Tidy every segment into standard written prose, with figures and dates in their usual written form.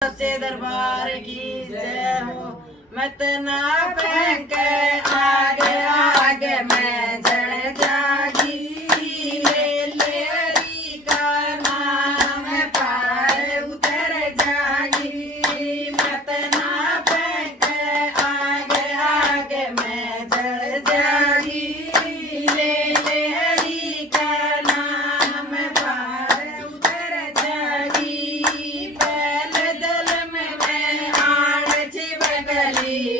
सच्चे दरबार की जय हो। मत ना फेंक आगे आगे मैं जड़ जागी, ले ले हरि का नाम पार उतर जागी। मत ना फेंक आगे आगे मैं जड़ जागी, ले ले हरि का नाम पार उतर जागी।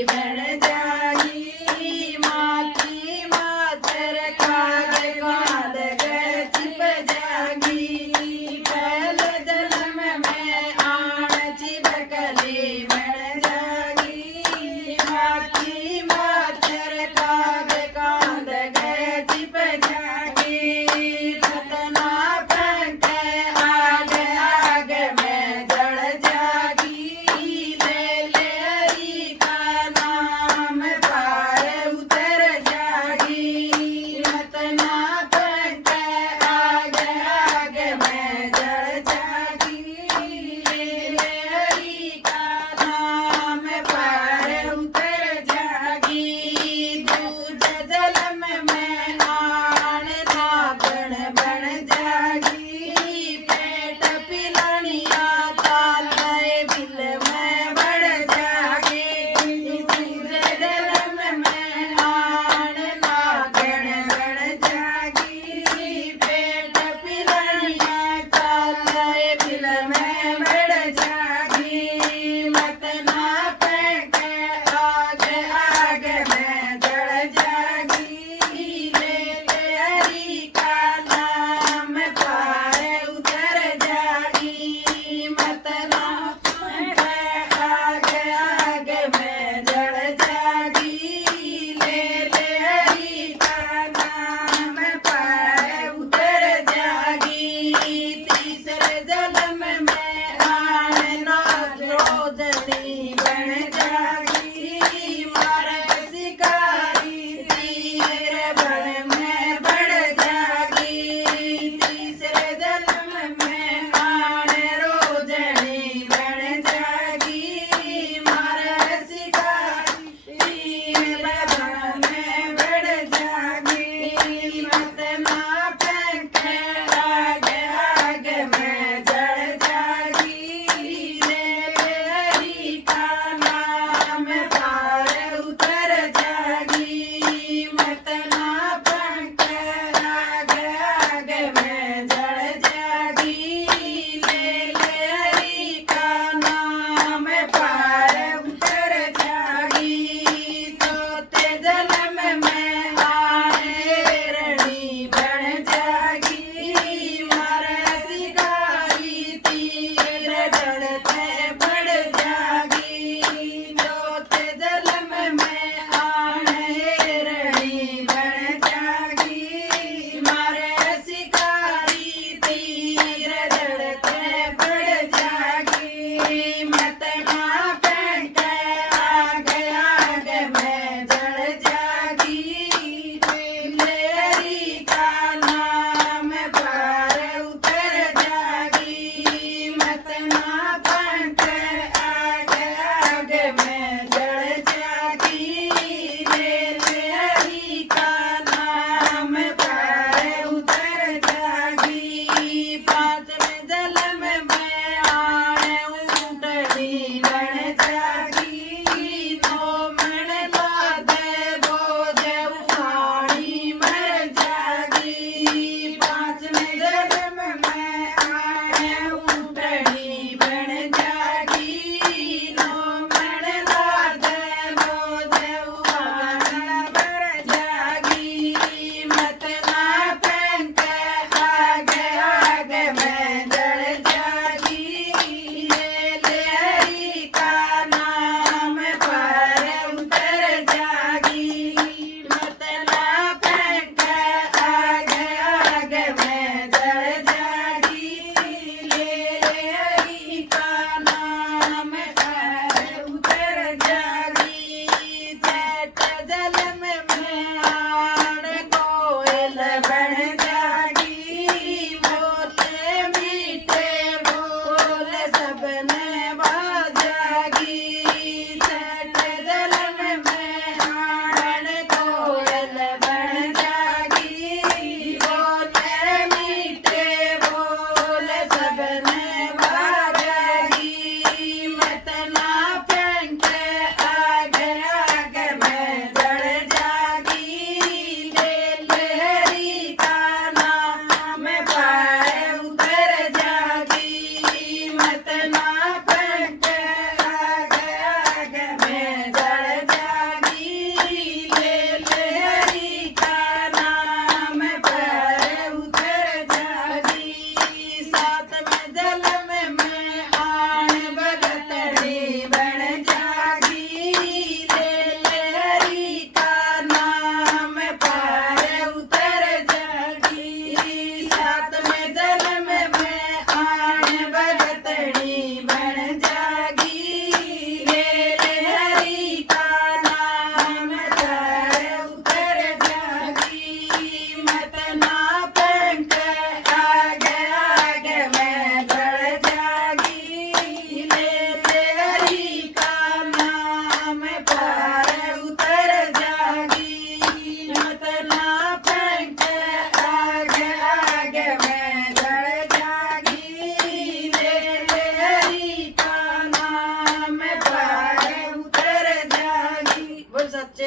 बन जागी माती मातर काग कांद छिप जागी। पहल जन्म में आण छिपकली बन जागी, माती मातर काग कांद छिप जागी। सतना फेंक आगे आगे मैं जड़ जागी, ले ले हरि का नाम पार उतर जागी। मतना फेंक आगे आगे मैं जड़ जागी, ले ले हरि का नाम पार उतर जागी। दूज जन्म में आन नागण बन जागी, पेट पिलनिया ताले बिल में बढ़ जागी। दूज जन्म में आन नागण बन जागी, पेट पिलनिया ताले बिल में बढ़ जागी। मत ना फेंक आगे आगे मैं जड़ जागी, ले ले हरि का नाम पार उतर जागी। मत ना फेंक आगे आगे मैं जड़ जागी, ले ले हरि का नाम पार उतर जागी। तीसरे जन्म में आन नाग रोदनी बन जागी, मारे शिकारी तीर बन में बढ़ जागी। तीसरे जन्म में आन रोजनी बन जागी, मारे शिकारी तीर बन में बढ़ जागी। मत ना फेंक आगे आगे मैं जड़ जागी, ले ले हरि का नाम पार उतर जागी। मत ना फेंक आगे आगे मैं जड़ जागी, ले ले हरि का नाम पार उतर जागी। चौथे जन्म में आए रणी बन जागी, मारे शिकारी तीर जड़ते बढ़ जागी। चौथे जन्म में आए रणी बन जागी, मारे शिकारी तीर जड़ते बढ़ जागी। मत ना फेंक आगे आगे मैं जड़ जागी, ले हरि का नाम पार उतर जागी। मत ना फेंक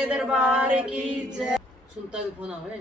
दरबार की जय। सुनता भी फोन आवे